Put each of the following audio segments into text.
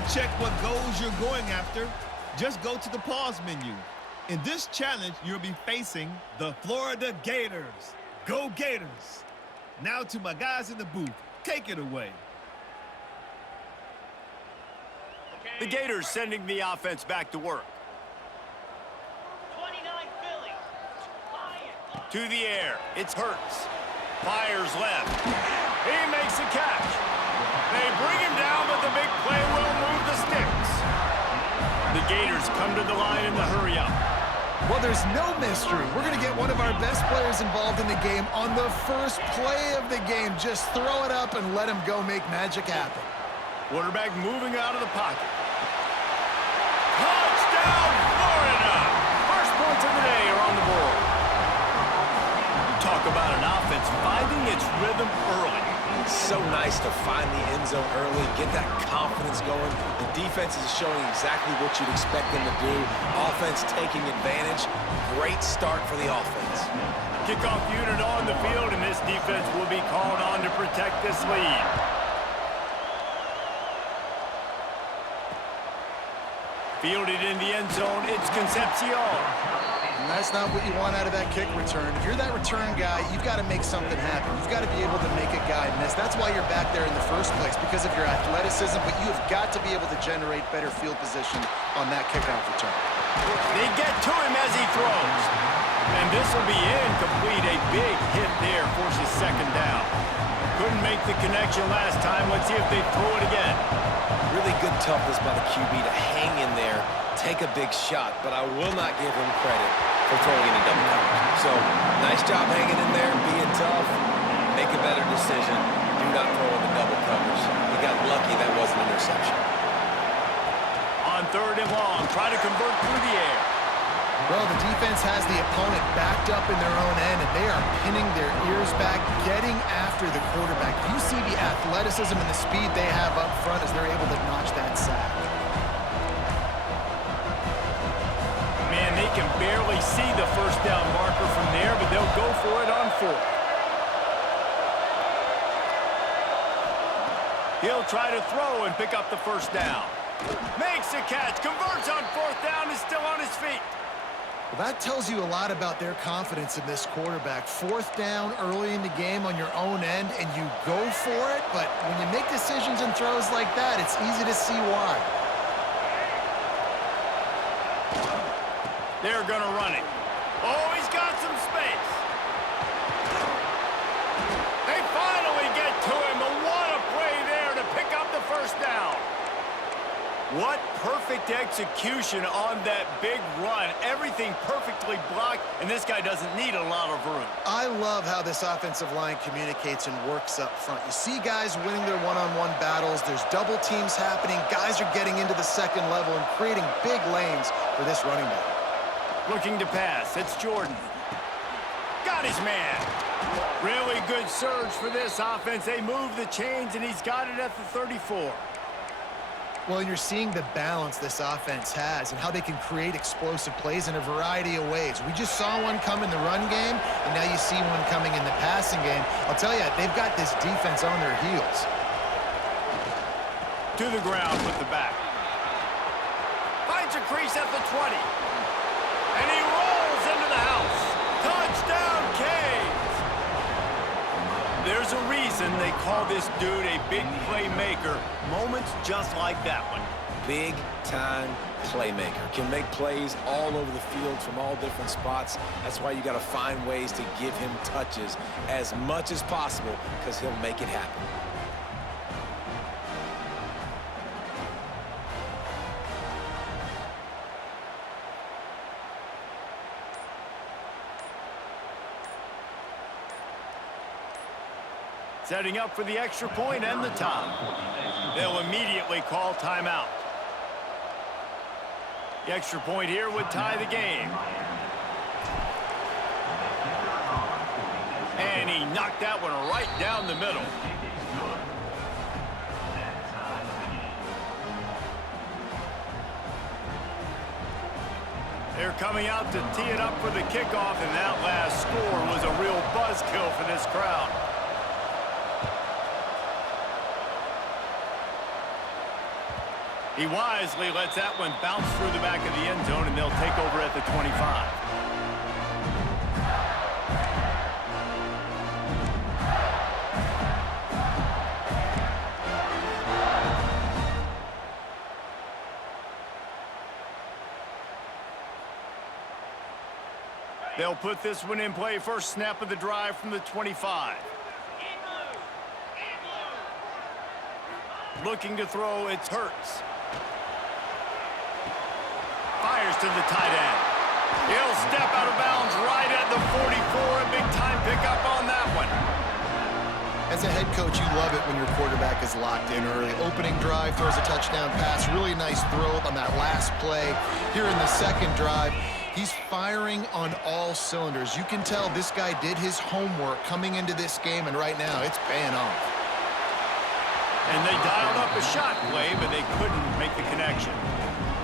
to check what goals you're going after, just go to the pause menu. In this challenge, you'll be facing the Florida Gators. Go Gators! Now to my guys in the booth, take it away. The Gators sending the offense back to work. 29 Philly. To the air, it's Hurts. Fires left. He makes a catch. They bring him down, but the big play will move the sticks. The Gators come to the line in the hurry-up. Well, there's no mystery. We're going to get one of our best players involved in the game on the first play of the game. Just throw it up and let him go make magic happen. Quarterback moving out of the pocket. Touchdown, Florida! First points of the day are on the board. You talk about an offense finding its rhythm early. So nice to find the end zone early, get that confidence going. The defense is showing exactly what you'd expect them to do. Offense taking advantage. Great start for the offense. Kickoff unit on the field, and this defense will be called on to protect this lead. Fielded in the end zone, it's Concepcion. And that's not what you want out of that kick return. If you're that return guy, you've got to make something happen. You've got to be able to make a guy miss. That's why you're back there in the first place, because of your athleticism, but you have got to be able to generate better field position on that kickoff return. They get to him as he throws. And this will be incomplete. A big hit there forces second down. Couldn't make the connection last time. Let's see if they throw it again. Really good toughness by the QB to hang in there, take a big shot, but I will not give him credit for throwing into double coverage. So, nice job hanging in there, being tough, make a better decision. Do not throw into double coverage. He got lucky that was an interception. On third and long, try to convert through the air. Well, the defense has the opponent backed up in their own end, and they are pinning their ears back, getting after the quarterback. You see the athleticism and the speed they have up front as they're able to notch that sack. Man, they can barely see the first down marker from there, but they'll go for it on fourth. He'll try to throw and pick up the first down. Makes a catch, converts on fourth down, is still on his feet. Well, that tells you a lot about their confidence in this quarterback. Fourth down early in the game on your own end, and you go for it, but when you make decisions and throws like that, it's easy to see why. They're going to run it. Oh, he's got some space. They finally get to him, but what a play there to pick up the first down. What perfect execution on that big run. Everything perfectly blocked, and this guy doesn't need a lot of room. I love how this offensive line communicates and works up front. You see guys winning their one-on-one battles. There's double teams happening. Guys are getting into the second level and creating big lanes for this running back. Looking to pass. It's Jordan. Got his man. Really good surge for this offense. They move the chains, and he's got it at the 34. Well, you're seeing the balance this offense has and how they can create explosive plays in a variety of ways. We just saw one come in the run game, and now you see one coming in the passing game. I'll tell you, they've got this defense on their heels. To the ground with the back. Finds a crease at the 20. And he rolls into the house. Touchdown, Canes! There's a reason they call this dude a big playmaker. Moments just like that one. Big-time playmaker. Can make plays all over the field from all different spots. That's why you got to find ways to give him touches as much as possible, because he'll make it happen. Setting up for the extra point and the tie. They'll immediately call timeout. The extra point here would tie the game. And he knocked that one right down the middle. They're coming out to tee it up for the kickoff, and that last score was a real buzzkill for this crowd. He wisely lets that one bounce through the back of the end zone, and they'll take over at the 25. They'll put this one in play. First snap of the drive from the 25. Looking to throw, it's Hurts. Fires to the tight end. He'll step out of bounds right at the 44. A big-time pickup on that one. As a head coach, you love it when your quarterback is locked in early. Opening drive, throws a touchdown pass. Really nice throw on that last play. Here in the second drive, he's firing on all cylinders. You can tell this guy did his homework coming into this game, and right now it's paying off. And they dialed up a shot play, but they couldn't make the connection.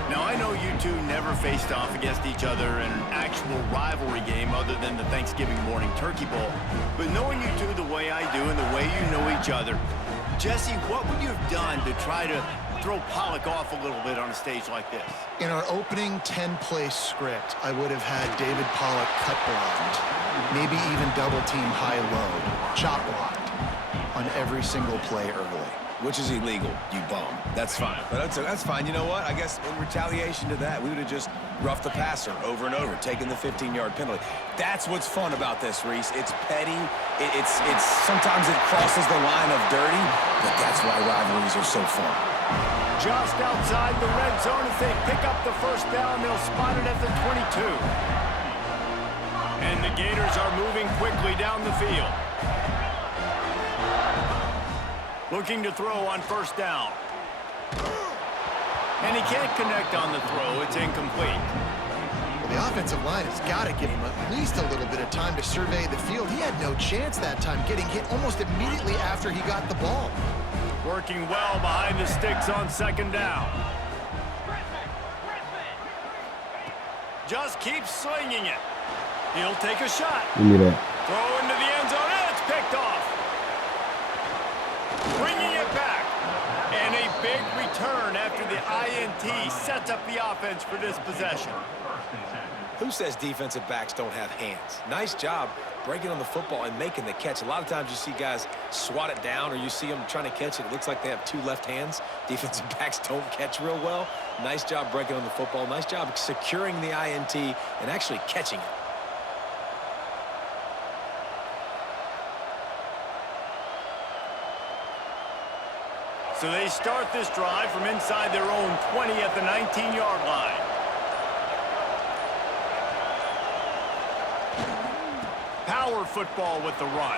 Now, I know you two never faced off against each other in an actual rivalry game other than the Thanksgiving morning turkey bowl. But knowing you two the way I do and the way you know each other, Jesse, what would you have done to try to throw Pollock off a little bit on a stage like this? In our opening 10-play script, I would have had David Pollock cut blocked, maybe even double-team high-low, chop blocked on every single play early. Which is illegal, you bum. That's fine. But that's fine. You know what? I guess in retaliation to that, we would have just roughed the passer over and over, taken the 15-yard penalty. That's what's fun about this, Reese. It's petty. It's sometimes it crosses the line of dirty, but that's why rivalries are so fun. Just outside the red zone as they pick up the first down. They'll spot it at the 22. And the Gators are moving quickly down the field. Looking to throw on first down. And he can't connect on the throw. It's incomplete. Well, the offensive line has got to give him at least a little bit of time to survey the field. He had no chance that time, getting hit almost immediately after he got the ball. Working well behind the sticks on second down. Just keeps swinging it. He'll take a shot. Throw into the end zone, and it's picked off. Bringing it back. And a big return after the INT sets up the offense for this possession. Who says defensive backs don't have hands? Nice job breaking on the football and making the catch. A lot of times you see guys swat it down or you see them trying to catch it. It looks like they have two left hands. Defensive backs don't catch real well. Nice job breaking on the football. Nice job securing the INT and actually catching it. So they start this drive from inside their own 20 at the 19-yard line. Power football with the run.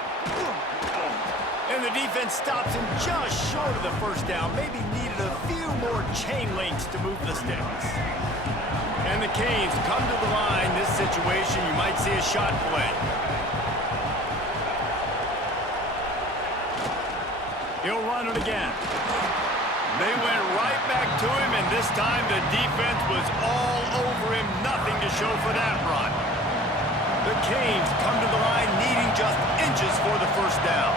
And the defense stops him just short of the first down. Maybe needed a few more chain links to move the sticks. And the Canes come to the line. This situation, you might see a shot play. He'll run it again. They went right back to him, and this time the defense was all over him. Nothing to show for that run. The Canes come to the line needing just inches for the first down.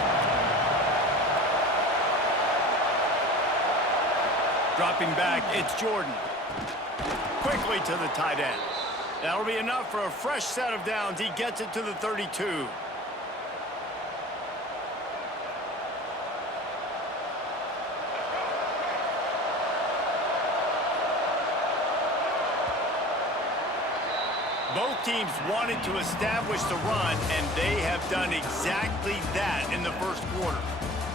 Dropping back, it's Jordan. Quickly to the tight end. That'll be enough for a fresh set of downs. He gets it to the 32. Both teams wanted to establish the run, and they have done exactly that in the first quarter.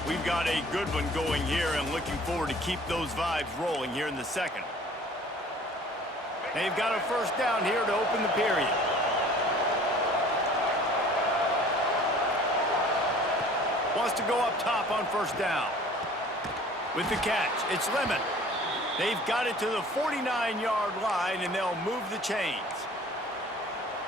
We've got a good one going here, and looking forward to keep those vibes rolling here in the second. They've got a first down here to open the period. Wants to go up top on first down. With the catch, it's Lemon. They've got it to the 49-yard line, and they'll move the chains.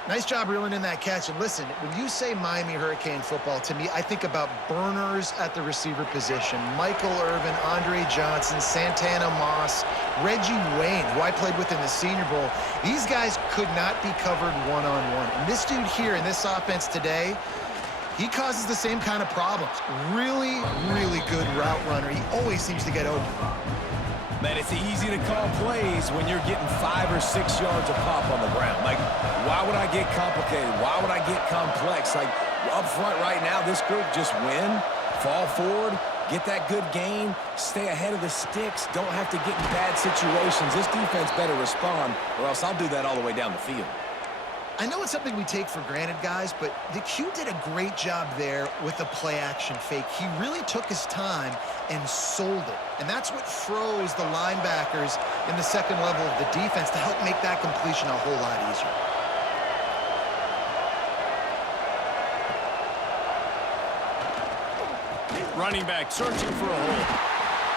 Nice job reeling in that catch. And listen, when you say Miami Hurricane football, to me, I think about burners at the receiver position. Michael Irvin, Andre Johnson, Santana Moss, Reggie Wayne, who I played with in the Senior Bowl. These guys could not be covered one-on-one. And this dude here in this offense today, he causes the same kind of problems. Really, really good route runner. He always seems to get open. Man, it's easy to call plays when you're getting 5 or 6 yards of pop on the ground. Like, why would I get complicated? Why would I get complex? Like, up front right now, this group just win, fall forward, get that good gain, stay ahead of the sticks, don't have to get in bad situations. This defense better respond, or else I'll do that all the way down the field. I know it's something we take for granted, guys, but the Q did a great job there with the play-action fake. He really took his time and sold it. And that's what froze the linebackers in the second level of the defense to help make that completion a whole lot easier. Running back searching for a hole.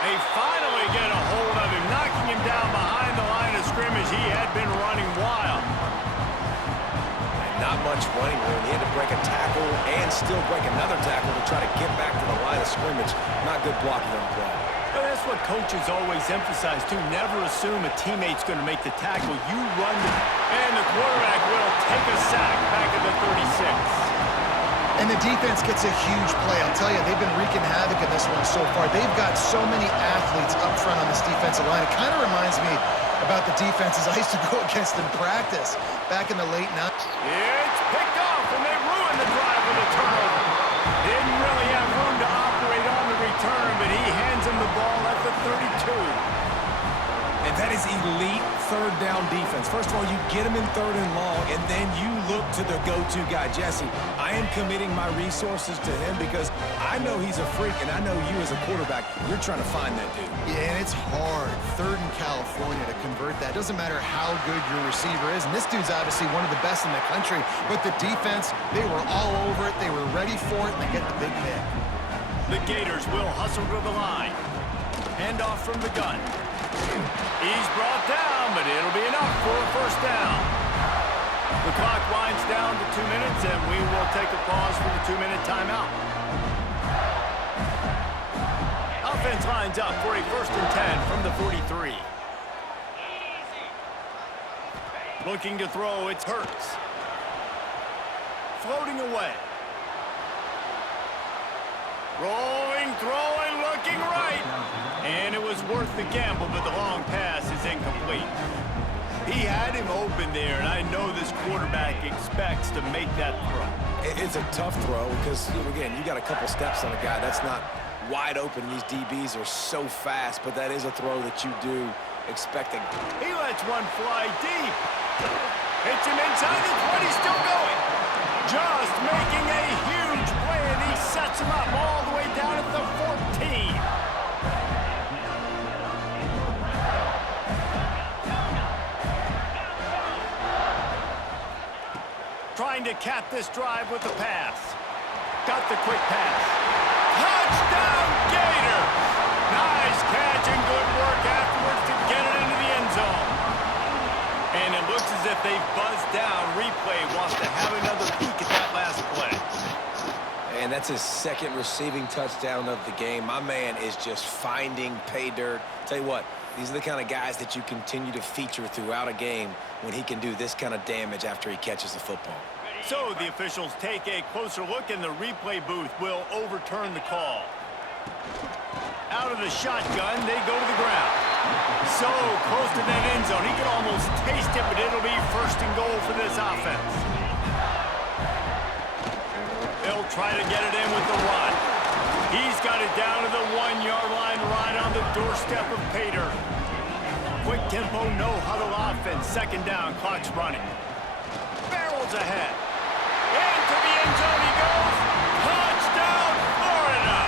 They finally get a hold of him, knocking him down behind the line of scrimmage. He had been running wild. Not much running room. He had to break a tackle and still break another tackle to try to get back to the line of scrimmage. Not good blocking on the play. But that's what coaches always emphasize, too. Never assume a teammate's going to make the tackle. You run the... And the quarterback will take a sack back at the 36. And the defense gets a huge play. I'll tell you, they've been wreaking havoc in this one so far. They've got so many athletes up front on this defensive line. It kind of reminds me about the defenses I used to go against in practice back in the late 90s. It's picked off, and they ruined the drive with a turnover. Didn't really have room to operate on the return, but he hands him the ball at the 32. And that is elite third down defense. First of all, you get him in third and long, and then you look to the go-to guy, Jesse. I am committing my resources to him because I know he's a freak, and I know you as a quarterback, you're trying to find that dude. Yeah, and it's hard, third in California, to convert that. Doesn't matter how good your receiver is, and this dude's obviously one of the best in the country, but the defense, they were all over it, they were ready for it, and they get the big pick. The Gators will hustle to the line. Handoff from the gun. He's brought down, but it'll be enough for a first down. The clock winds down to 2 minutes, and we will take a pause for the 2-minute timeout. Offense lines up for a 1st and 10 from the 43. Looking to throw, it's Hurts. Floating away. Rolling, throwing, looking right. And it was worth the gamble, but the long pass is incomplete. He had him open there, and I know this quarterback expects to make that throw. It's a tough throw because, again, you got a couple steps on a guy. That's not wide open. These DBs are so fast, but that is a throw that you do expect. He lets one fly deep. Hits him inside the 20, still going. Just making a huge play, and he sets him up all the way down at the 14. Trying to cap this drive with the pass. Got the quick pass. Touchdown, Gators! Nice catch and good work afterwards to get it into the end zone. And it looks as if they've buzzed down. Replay wants to have another peek at that last play. And that's his second receiving touchdown of the game. My man is just finding pay dirt. Tell you what, these are the kind of guys that you continue to feature throughout a game when he can do this kind of damage after he catches the football. So the officials take a closer look, and the replay booth will overturn the call. Out of the shotgun, they go to the ground. So close to that end zone. He could almost taste it, but it'll be 1st and goal for this offense. They'll try to get it in with the run. He's got it down to the 1-yard line right on the doorstep of Pater. Quick tempo, no huddle offense. 2nd down, clock's running. Barrels ahead. Into the end zone he goes. Touchdown, Florida!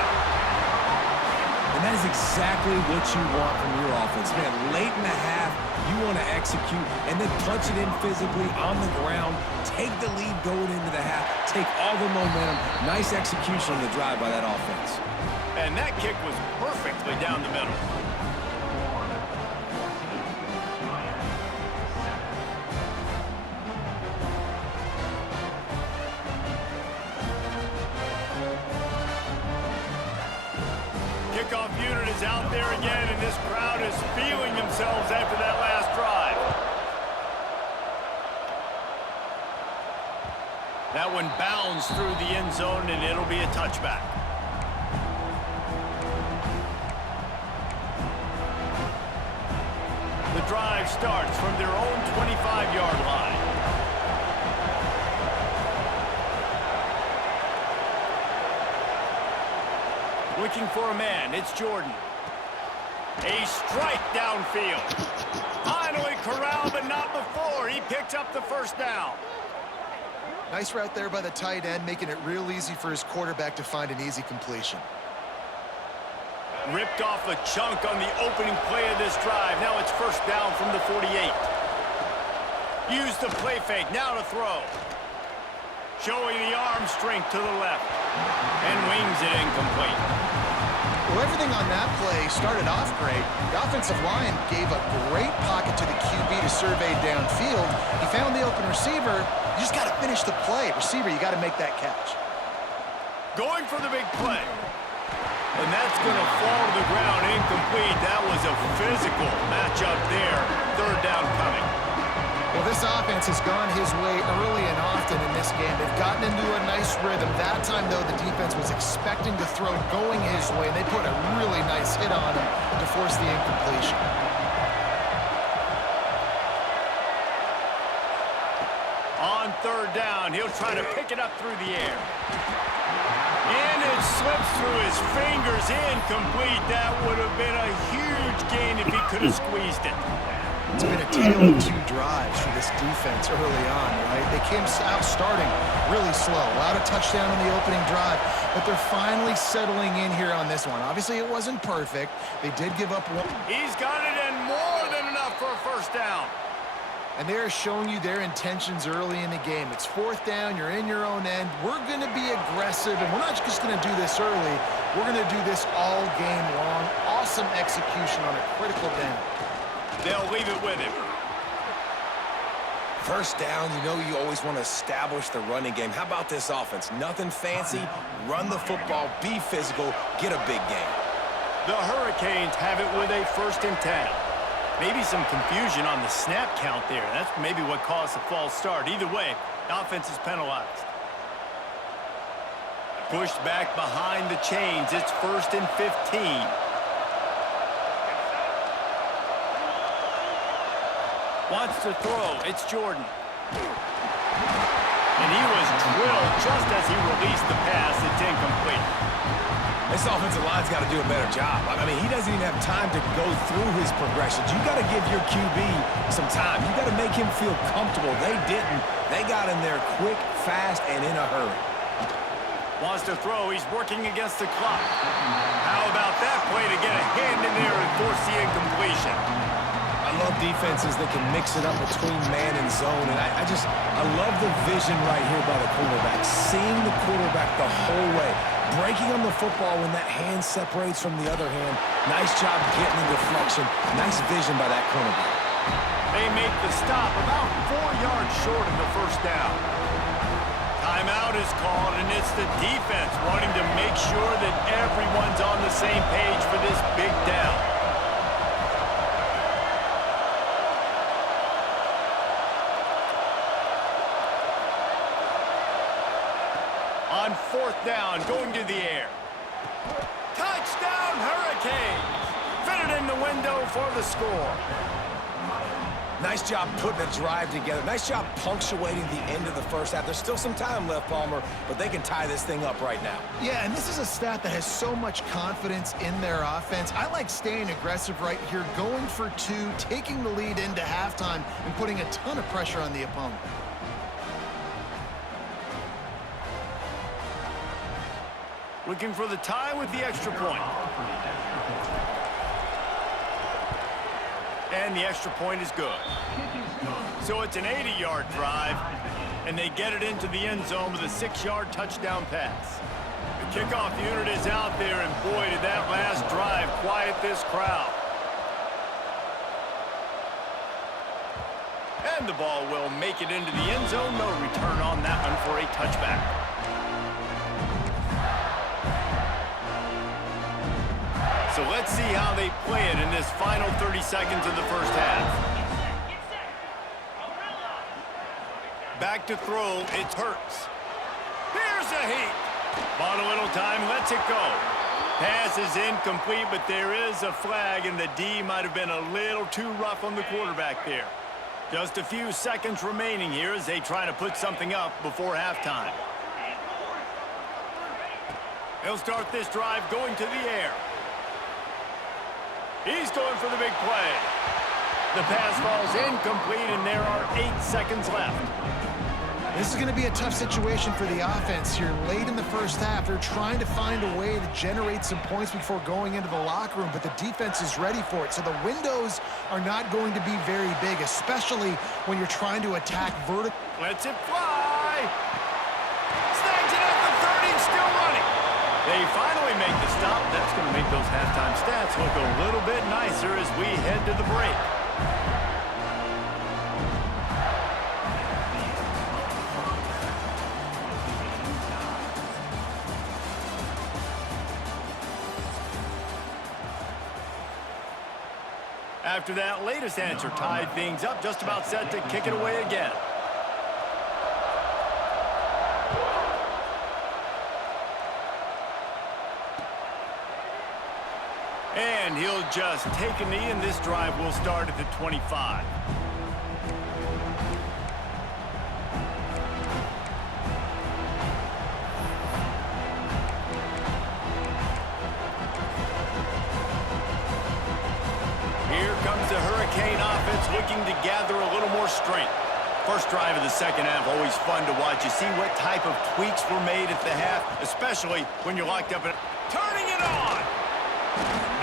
And that is exactly what you want from your offense. Man, late in the half, you want to execute and then punch it in physically on the ground. Take the lead going into the half. Take all the momentum. Nice execution on the drive by that offense. And that kick was perfectly down the middle. Kickoff unit is out there again, and this crowd is feeling themselves after that last drive. That one bounds through the end zone, and it'll be a touchback. drive starts from their own 25-yard line. Looking for a man, it's Jordan. A strike downfield. Finally corralled, but not before. He picks up the first down. Nice route there by the tight end, making it real easy for his quarterback to find an easy completion. Ripped off a chunk on the opening play of this drive. Now it's first down from the 48. Use the play fake, now to throw. Showing the arm strength to the left. And wings it incomplete. Well, everything on that play started off great. The offensive line gave a great pocket to the QB to survey downfield. He found the open receiver. You just got to finish the play. Receiver, you got to make that catch. Going for the big play. And that's going to fall to the ground incomplete. That was a physical matchup there. Third down coming. Well, this offense has gone his way early and often in this game. They've gotten into a nice rhythm. That time, though, the defense was expecting to throw going his way, and they put a really nice hit on him to force the incompletion. On third down, he'll try to pick it up through the air. And it slips through his fingers, incomplete. That would have been a huge gain if he could have squeezed it. It's been a tale of two drives for this defense early on, right? They came out starting really slow. Allowed a touchdown on the opening drive, but they're finally settling in here on this one. Obviously, it wasn't perfect. They did give up one. He's got it and more than enough for a first down. And they're showing you their intentions early in the game. It's fourth down. You're in your own end. We're going to be aggressive, and we're not just going to do this early. We're going to do this all game long. Awesome execution on a critical down. They'll leave it with him. First down, you know you always want to establish the running game. How about this offense? Nothing fancy. Run the football, be physical, get a big gain. The Hurricanes have it with a 1st and 10. Maybe some confusion on the snap count there. That's maybe what caused the false start. Either way, the offense is penalized. Pushed back behind the chains. It's 1st and 15. Wants to throw. It's Jordan. And he was drilled just as he released the pass. It's incomplete. This offensive line's got to do a better job. I mean, he doesn't even have time to go through his progressions. You got to give your QB some time. You got to make him feel comfortable. They didn't. They got in there quick, fast, and in a hurry. Wants to throw. He's working against the clock. How about that play to get a hand in there and force the incompletion? I love defenses that can mix it up between man and zone, and I love the vision right here by the quarterback, seeing the quarterback the whole way, breaking on the football when that hand separates from the other hand. Nice job getting the deflection. Nice vision by that cornerback. They make the stop about 4 yards short of the first down. Timeout is called, and it's the defense wanting to make sure that everyone's on the same page for this big down. On 4th down, going to the air. Touchdown, Hurricanes! Fitted in the window for the score. Nice job putting a drive together. Nice job punctuating the end of the first half. There's still some time left, Palmer, but they can tie this thing up right now. Yeah, and this is a stat that has so much confidence in their offense. I like staying aggressive right here, going for 2, taking the lead into halftime, and putting a ton of pressure on the opponent. Looking for the tie with the extra point. And the extra point is good. So it's an 80-yard drive, and they get it into the end zone with a 6-yard touchdown pass. The kickoff unit is out there, and boy, did that last drive quiet this crowd. And the ball will make it into the end zone. No return on that one for a touchback. So let's see how they play it in this final 30 seconds of the first half. Back to throw, it's Hurts. Here's a heat. Bought a little time, lets it go. Pass is incomplete, but there is a flag, and the D might have been a little too rough on the quarterback there. Just a few seconds remaining here as they try to put something up before halftime. He'll start this drive going to the air. He's going for the big play. The pass falls incomplete, and there are 8 seconds left. This is going to be a tough situation for the offense here. Late in the first half, they're trying to find a way to generate some points before going into the locker room, but the defense is ready for it. So the windows are not going to be very big, especially when you're trying to attack vertical. Lets it fly. Snags it at the 30, still running. They finally make the stop. That's going to make those halftime stats look a little bit nicer as we head to the break. After that latest answer tied things up, just about set to kick it away again. And he'll just take a knee, and this drive will start at the 25. Here comes the Hurricane offense looking to gather a little more strength. First drive of the second half, always fun to watch. You see what type of tweaks were made at the half, especially when you're locked up in... Turning it on!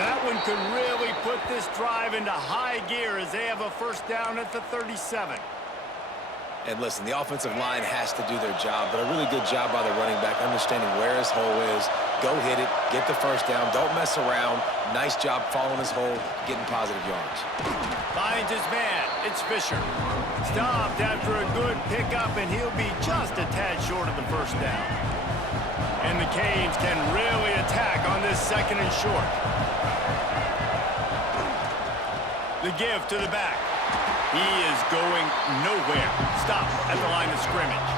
That one could really put this drive into high gear as they have a first down at the 37. And listen, the offensive line has to do their job, but a really good job by the running back, understanding where his hole is. Go hit it, get the first down, don't mess around. Nice job following his hole, getting positive yards. Finds his man, it's Fisher. Stopped after a good pickup, and he'll be just a tad short of the first down. And the Canes can really attack on this second and short. The give to the back. He is going nowhere. Stop at the line of scrimmage.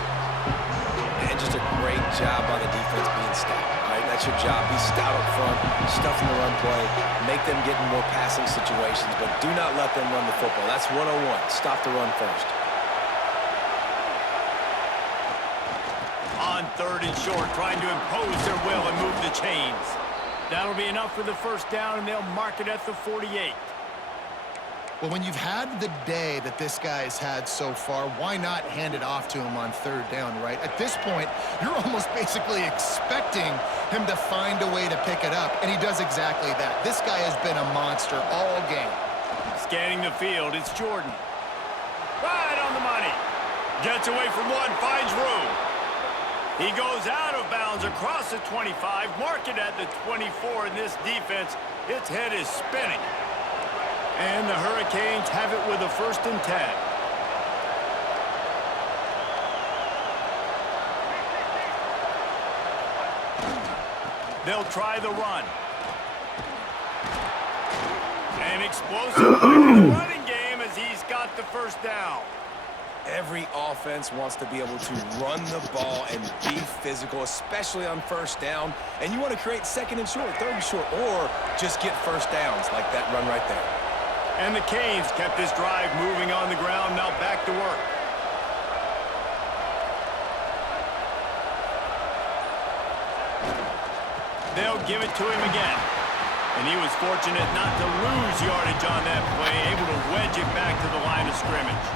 And just a great job by the defense being stout. Right? That's your job. Be stout up front, stuff in the run play, make them get in more passing situations, but do not let them run the football. That's 101. Stop the run first. On third and short, trying to impose their will and move the chains. That'll be enough for the first down, and they'll mark it at the 48. Well, when you've had the day that this guy's had so far, why not hand it off to him on third down, right? At this point, you're almost basically expecting him to find a way to pick it up, and he does exactly that. This guy has been a monster all game. Scanning the field, it's Jordan. Right on the money. Gets away from one, finds room. He goes out of bounds across the 25, mark it at the 24, and this defense, its head is spinning. And the Hurricanes have it with a 1st and 10. They'll try the run. An explosive running game as he's got the first down. Every offense wants to be able to run the ball and be physical, especially on first down. And you want to create second and short, third and short, or just get first downs like that run right there. And the Canes kept this drive moving on the ground, now back to work. They'll give it to him again. And he was fortunate not to lose yardage on that play, able to wedge it back to the line of scrimmage.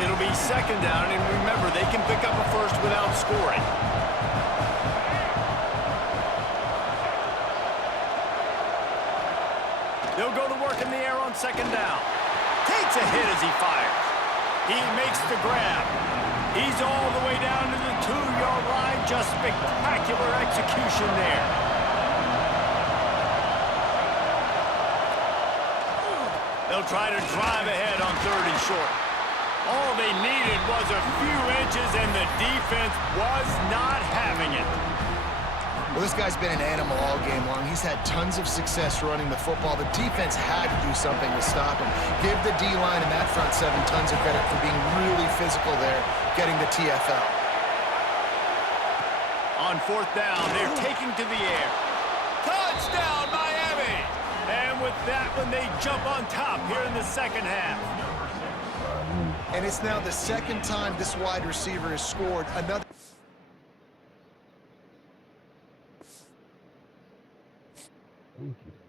It'll be second down, and remember, they can pick up a first without scoring. They'll go to work in the air on second down. Takes a hit as he fires. He makes the grab. He's all the way down to the 2-yard line. Just spectacular execution there. They'll try to drive ahead on third and short. All they needed was a few inches, and the defense was not having it. Well, this guy's been an animal all game long. He's had tons of success running the football. The defense had to do something to stop him. Give the D-line and that front seven tons of credit for being really physical there, getting the TFL. On fourth down, they're taking to the air. Touchdown, Miami! And with that one, they jump on top here in the second half. And it's now the second time this wide receiver has scored another. Thank you.